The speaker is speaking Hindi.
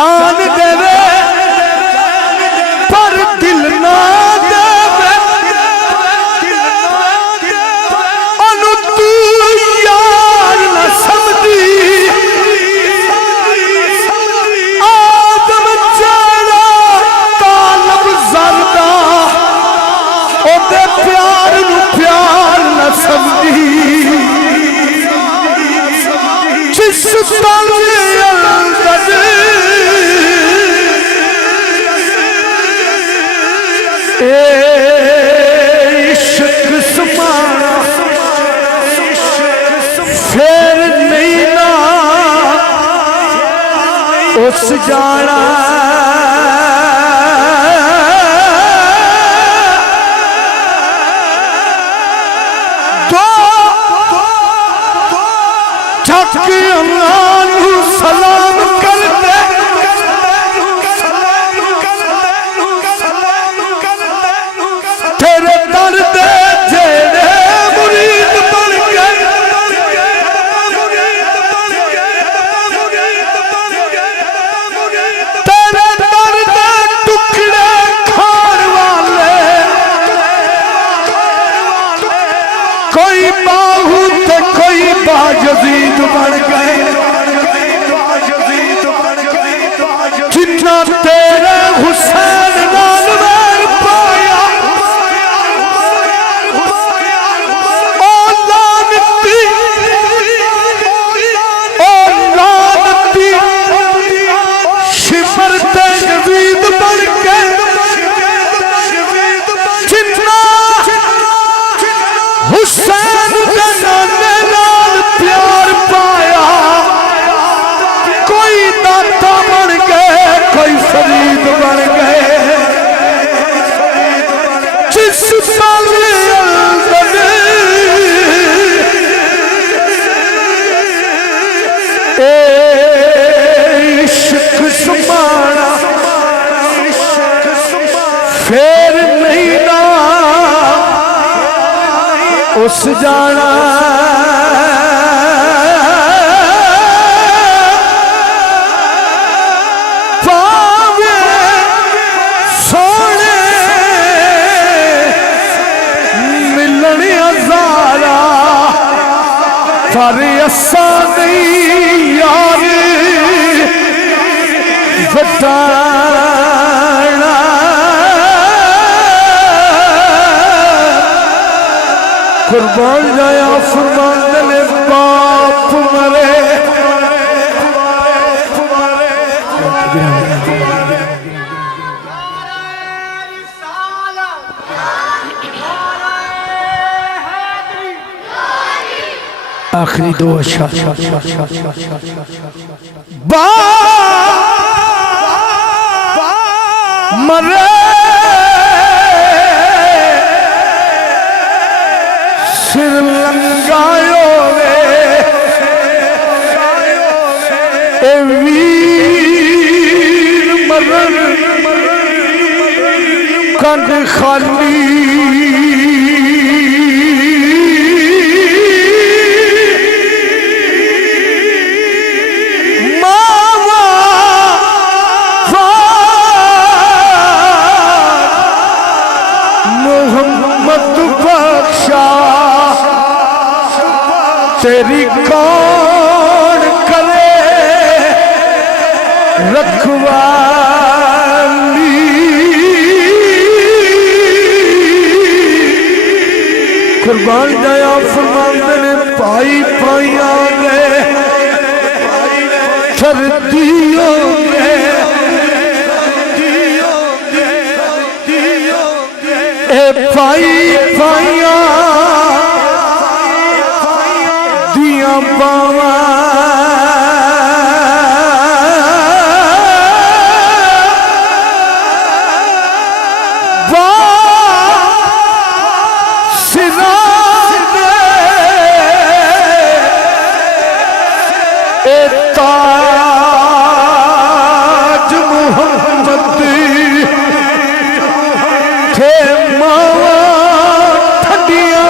जान देवे पर दिल ना देवे अनु तू यार न समझी आदम चेहरा कालब जरदा ओदे प्यार नू प्यार न समझी जिस तल इश्क समाना फिर नहीं ना उस जाना तो झक अल्लाह नू सलाम कर दे तेरे दर्द जेड़े मुरीद बन गए तेरे दर्द टुकड़े खाने वाले कोई बाहू ते कोई बायजीद बन गए जिन्ना तेरे हुसैन नाल वैर पाया शिमर ते यजीद बन के जिन्ना हुसैन के नाने नाल प्यार पाया कोई दाता बन गए कोई फरीद बन गए जिस साले इश्क समाना फिर नहीं ना उस जाना पावे सोने मिलन हजारा पर असा नहीं यार बताना कुर्बान जाया फरमान दे बाप मरे आखिरी दो अशआर मरे सिर लंगायो रे वीर मरण कंध खाली तेरी कौन करे रखवाली कुर्बान जाया फरमान ने पाई पाइया ने सर्दियों में ए पाई पाइया बावा सिरा ताज मुहम्मद थे मावा ठंडिया